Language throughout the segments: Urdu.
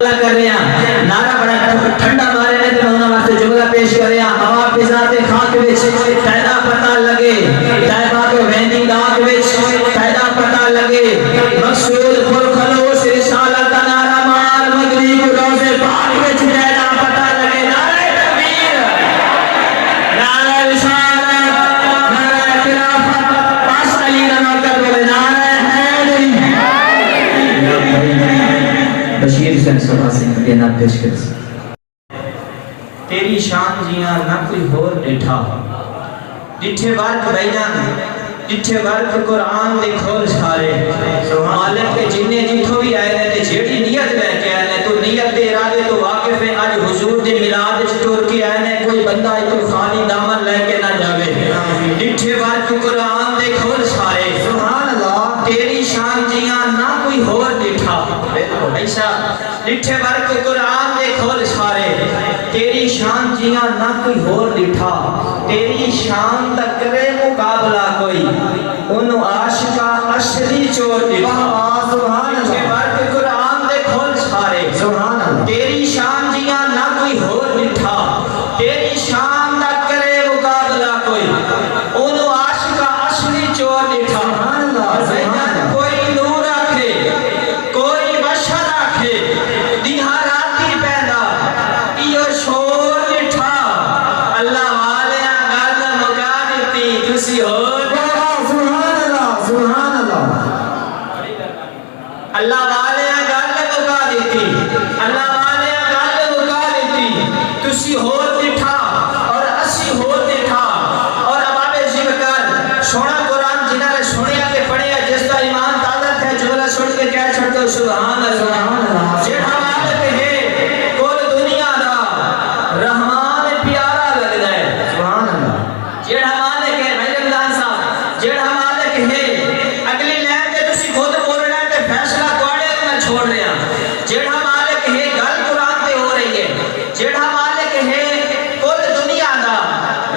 کر رہے ہیں نعرہ بڑا ٹھنڈا مارے نے تے انہاں واسطے جملہ پیش کر رہے ہیں ہوا فضا تے خاک وچ پیدا پتہ لگے طیبہ کے ویندی داغ وچ پیدا پتہ لگے مقصود پر خلوص رسالت دا نعرہ مار مغرب روزے پاک وچ پیدا پتہ لگے نعرہ تکبیر نعرہ رسالت نعرہ خلافت پاس علی نام کر بولے نعرہ حیدری بشیر حسین صبح سے دینا پیش کر تیری شان جیاں نہ کوئی ہور ڈٹھا ڈٹھے ورک بیان ڈٹھے ورک قرآن دے کھول سارے مالک کے جننے جتھو بھی آئے نے جیڑی نیت لے کے آئے نے تو نیت دے ارادے تو واقف ہے آج حضور دے میلاد وچ ٹور کے آئے نے کوئی بندہ تو خالی دامن لے کے نہ جاوے ڈٹھے ورک قرآن دے کھول سارے سبحان اللہ تیری شان جیاں نہ کوئی ہور ڈٹھا ایسا ڈٹھے ورک قرآن دے کھول سارے تیری شان جیاں نہ کوئی ہور ڈٹھا تیری شان دا کرے مقابلہ کوئی انہوں عاشقہ عشری چور ڈٹھا ڈٹھے ورک قرآن دے کھول سارے تیری شان جیاں نہ کوئی ہور ڈٹھا تیری شان دا کرے مقابلہ کوئی انہوں عاشقہ عشری چور ڈٹھا کوئی نور آکھے کوئی بشر آکھے دیہاراتی پیدا ایو شور ڈٹھا اللہ والے گل مکا دیتی تسی ہور سبحان اللہ اللہ والے گل مکا دیتی اللہ والے گل مکا دیتی تسی ہور ڈٹھا اور اسی ہور ڈٹھا اور اباب ذکر سونا قرآن جنہاں نے سنیا تے پڑھیا جس کا ایمان تازہ تھا جملہ سن کے کہہ چھڑ دو سبحان اللہ جڑا مالک ہے کل دنیا دا رحمان پیارا لگدا ہے سبحان اللہ جڑا مالک ہے بھائی رمضان صاحب جڑا مالک ہے اگلی لائن تے تسی خود بولنا تے فیصلہ تواڈے میں چھوڑ رہے ہیں جڑا مالک ہے گل قرآن تے ہو رہی ہے جڑا مالک ہے کل دنیا دا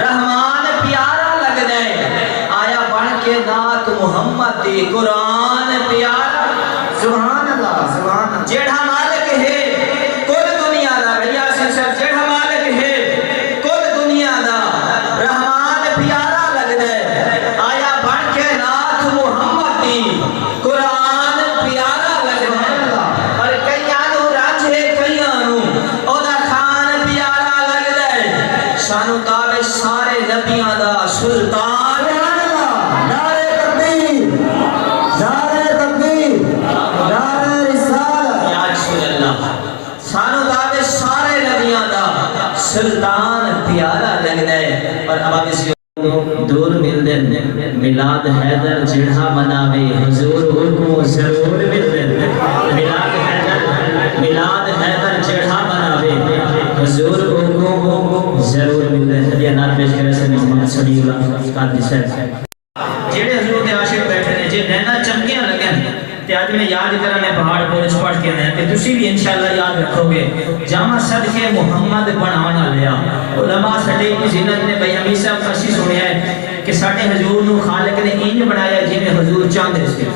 رحمان پیارا لگدا ہے آیا بن کے نات محمد دی قرآن پیارا سبحان اللہ سبحان اللہ جڑا مالک ہے کل دنیا دا بھیا سر جڑا مالک ہے کل دنیا دا رحمان پیارا لگدا ہے آیا بن کے نات محمد دی قرآن پیارا لگدا ہے اور کئیاں نوں رج ہے کئیاں نوں اودا خان پیارا لگدا ہے سانو تاوے سارے نبیاں دا سلطان سلطان پیارا لگدا ہے اور اب اسی دور ملدے میلاد حیدر جڑا مناوے حضور کو ضرور ملدے میلاد حیدر جڑا مناوے حضور کو ضرور ملدے یہ نعت پیش کرے سے محمد صلی اللہ قادری صاحب جڑے حضور دے عاشق بیٹھے نے جے نینا چمکیاں لگن تے آج میں یاد کرنے پہاڑ پورچ پڑھ کے آیا کہ تسی بھی انشاءاللہ یاد رکھو گے جامع صدقے محمد بنانا لیا علماء سٹے کی زینت نے بھئی امی صاحب اسی سنیا ہے کہ ساڑھے حضور نو خالق نے انج بنایا جنہیں حضور چاندے سے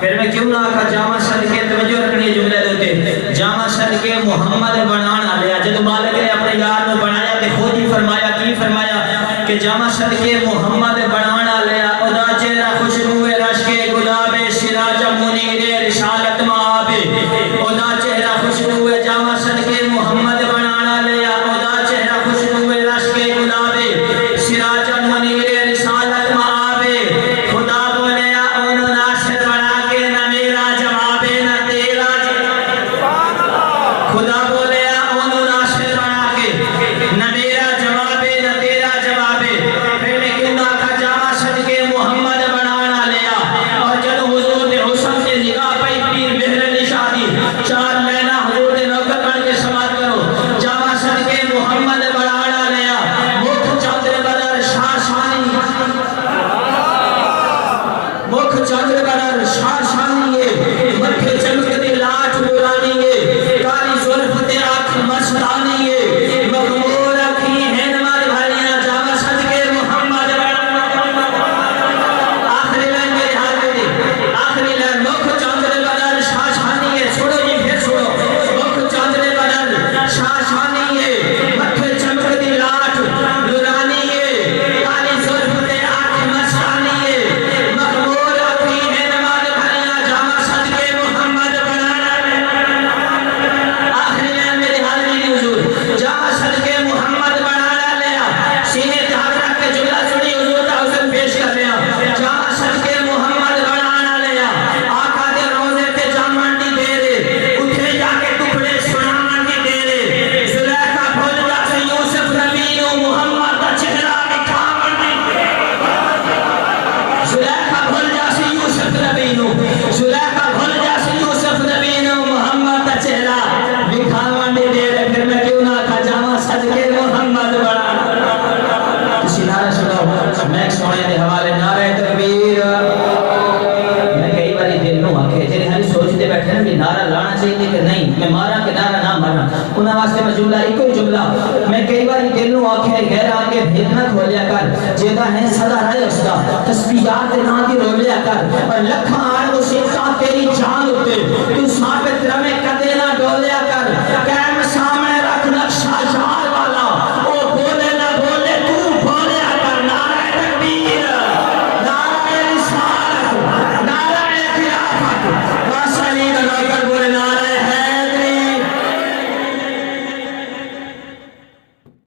پھر میں کیوں نہ آکھا جامع صدقے توجہ رکھنی جملے دوتے جامع صدقے محمد بنانا لیا جب مالک نے اپنے یار نو بنایا تے خود ہی فرمایا کی فرمایا کہ جامع صدقے محمد بنانا لیا ادا چہرہ خوشبو رشک گلاب سراج منیر رسالت مآبے ادا چہرہ خوشبو جامع صدقے محمد بنانا لیا ادا چہرہ خوشبو رشک گلاب سراج منیر رسالت مآبے خدا بولیا انہوں ناشر بنا کے نہ میرا جواب نہ تیرا نہیں میں مارا کہ نہ مارا انہاں واسطے میں جملہ ایک ہی جملہ میں کئی بار دل نو آکھے غیر آ کے بھیجنا کھولیا کر جیدا ہے سدا رہے اس کا تسبیحات دے نام دی رولیا کر اور لکھاں آن مصیبتاں تیری جان اتے تو سانپ